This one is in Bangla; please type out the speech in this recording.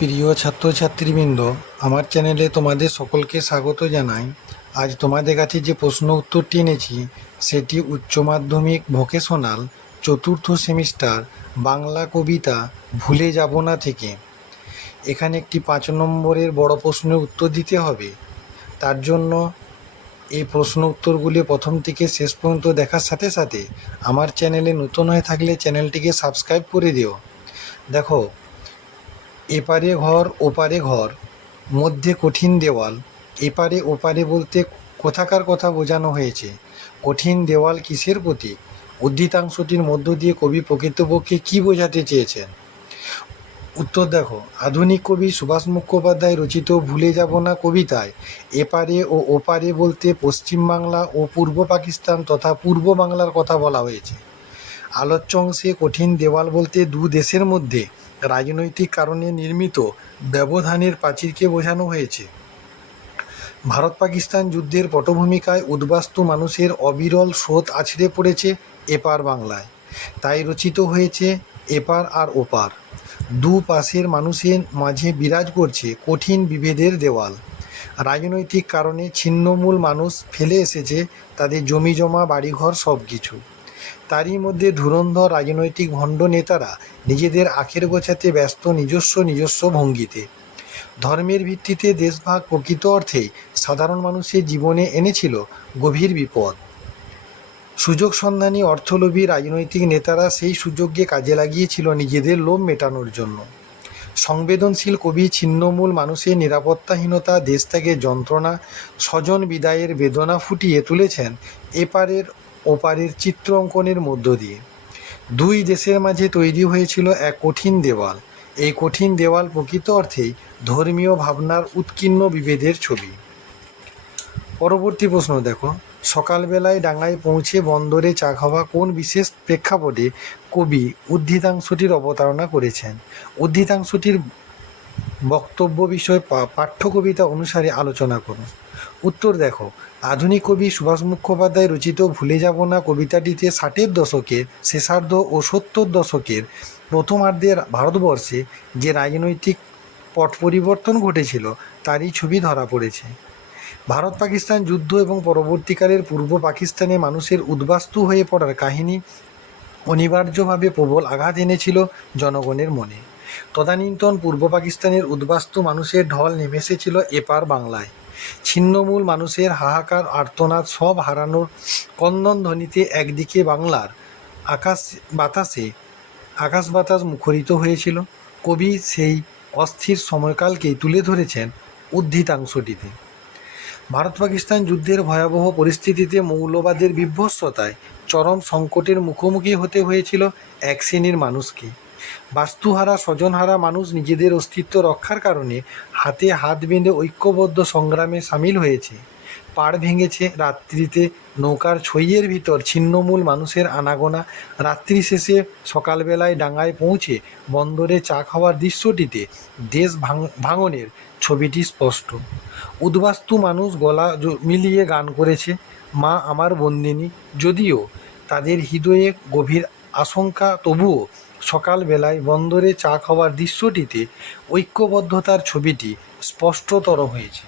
প্রিয় ছাত্রছাত্রীবৃন্দ, আমার চ্যানেলে তোমাদের সকলকে স্বাগত জানাই। আজ তোমাদের কাছে যে প্রশ্ন উত্তরটি এনেছি সেটি উচ্চ মাধ্যমিক ভোকেশনাল চতুর্থ সেমিস্টার বাংলা কবিতা ভুলে যাব না থেকে। এখানে একটি 5 নম্বরের বড় প্রশ্নের উত্তর দিতে হবে। তার জন্য এই প্রশ্ন উত্তরগুলি প্রথম থেকে শেষ পর্যন্ত দেখার সাথে সাথে আমার চ্যানেলে নতুন হয়ে থাকলে চ্যানেলটিকে সাবস্ক্রাইব করে দিও। দেখো, এপারে ঘর ওপারে ঘর, মধ্যে কঠিন দেওয়াল। এপারে ওপারে বলতে কোথাকার কথা বোঝানো হয়েছে? কঠিন দেওয়াল কিসের প্রতীক? উদ্ধৃতাংশটির মধ্য দিয়ে কবি প্রকৃতপক্ষে কী বোঝাতে চেয়েছেন? উত্তর দেখো, আধুনিক কবি সুভাষ মুখোপাধ্যায় রচিত ভুলে যাব না কবিতায় এপারে ও ওপারে বলতে পশ্চিমবাংলা ও পূর্ব পাকিস্তান তথা পূর্ব বাংলার কথা বলা হয়েছে। আলোচ্য অংশে কঠিন দেওয়াল বলতে দু দেশের মধ্যে রাজনৈতিক কারণে নির্মিত ব্যবধানের প্রাচীরকে বোঝানো হয়েছে। ভারত পাকিস্তান যুদ্ধের পটভূমিকায় উদ্বাস্তু মানুষের অবিরল স্রোত আছড়ে পড়েছে এপার বাংলায়, তাই রচিত হয়েছে এপার আর ওপার। দু পাশের মানুষের মাঝে বিরাজ করছে কঠিন বিভেদের দেওয়াল। রাজনৈতিক কারণে ছিন্নমূল মানুষ ফেলে এসেছে তাদের জমিজমা বাড়িঘর সব কিছু। তারই মধ্যে ধুরন্ধর রাজনৈতিক ভণ্ড নেতারা নিজেদের আখের গোছাতে ব্যস্ত নিজস্ব ভঙ্গিতে। ধর্মের ভিত্তিতে দেশভাগ প্রকৃত অর্থেই সাধারণ মানুষের জীবনে এনেছিল গভীর বিপদ। সুযোগ সন্ধানী অর্থলোভী রাজনৈতিক নেতারা সেই সুযোগকে কাজে লাগিয়েছিল নিজেদের লোভ মেটানোর জন্য। সংবেদনশীল কবি ছিন্নমূল মানুষের নিরাপত্তাহীনতা, দেশত্যাগের যন্ত্রণা, স্বজন বিদায়ের বেদনা ফুটিয়ে তুলেছেন এপারের ওপারের চিত্র অঙ্কনের মধ্য দিয়ে। দুই দেশের মাঝে তৈরি হয়েছিল এক কঠিন দেওয়াল। এই কঠিন দেওয়াল প্রকৃত অর্থেই ধর্মীয় ভাবনার উৎকীর্ণ বিভেদের ছবি। পরবর্তী প্রশ্ন দেখো, সকালবেলায় ডাঙায় পৌঁছে বন্দরে চা খাওয়া কোন বিশেষ প্রেক্ষাপটে কবি উদ্ধৃতাংশটির অবতারণা করেছেন? উদ্ধৃতাংশটির বক্তব্য বিষয় পাঠ্য কবিতা অনুসারে আলোচনা করুন। উত্তর দেখো, আধুনিক কবি সুভাষ মুখোপাধ্যায় রচিত ভুলে যাব না কবিতাটিতে 60-এর দশকের শেষার্ধ ও 70-এর দশকের প্রথমার্ধের ভারতবর্ষে যে রাজনৈতিক পট পরিবর্তন ঘটেছিল তারই ছবি ধরা পড়েছে। ভারত পাকিস্তান যুদ্ধ এবং পরবর্তীকালের পূর্ব পাকিস্তানে মানুষের উদ্বাস্তু হয়ে পড়ার কাহিনী অনিবার্যভাবে প্রবল আঘাত এনেছিল জনগণের মনে। তদানীন্তন পূর্ব পাকিস্তানের উদ্বাস্তু মানুষের ঢল নেমে এসেছিল এপার বাংলায়। ছিন্নমূল মানুষের হাহাকার আর্তনাদ সব হারানোর ক্রন্দন ধ্বনিতে একদিকে বাংলার আকাশ বাতাস মুখরিত হয়েছিল। কবি সেই অস্থির সময়কালকেই তুলে ধরেছেন উদ্ধৃতাংশটিতে। ভারত পাকিস্তান যুদ্ধের ভয়াবহ পরিস্থিতিতে মৌলবাদের বিভৎসতায় চরম সংকটের মুখোমুখি হতে হয়েছিল এক শ্রেণীর মানুষকে। বাস্তুহারা স্বজনহারা মানুষ নিজেদের অস্তিত্ব রক্ষার কারণে হাতে হাত বেঁধে ঐক্যবদ্ধ সংগ্রামে সামিল হয়েছে। পাড় ভেঙেছে রাত্রিতে নৌকার ছইয়ের ভিতর ছিন্নমূল মানুষের আনাগোনা। রাত্রি শেষে সকালবেলায় ডাঙায় পৌঁছে বন্দরে চা খাওয়ার দৃশ্যটিতে দেশ ভাঙনের ছবিটি স্পষ্ট। উদ্বাস্তু মানুষ গলা মিলিয়ে গান করেছে মা আমার বন্দিনী। যদিও তাদের হৃদয়ে গভীর আশঙ্কা, তবুও সকালবেলায় বন্দরে চা খাওয়ার দৃশ্যটিতে ঐক্যবদ্ধতার ছবিটি স্পষ্টতর হয়েছে।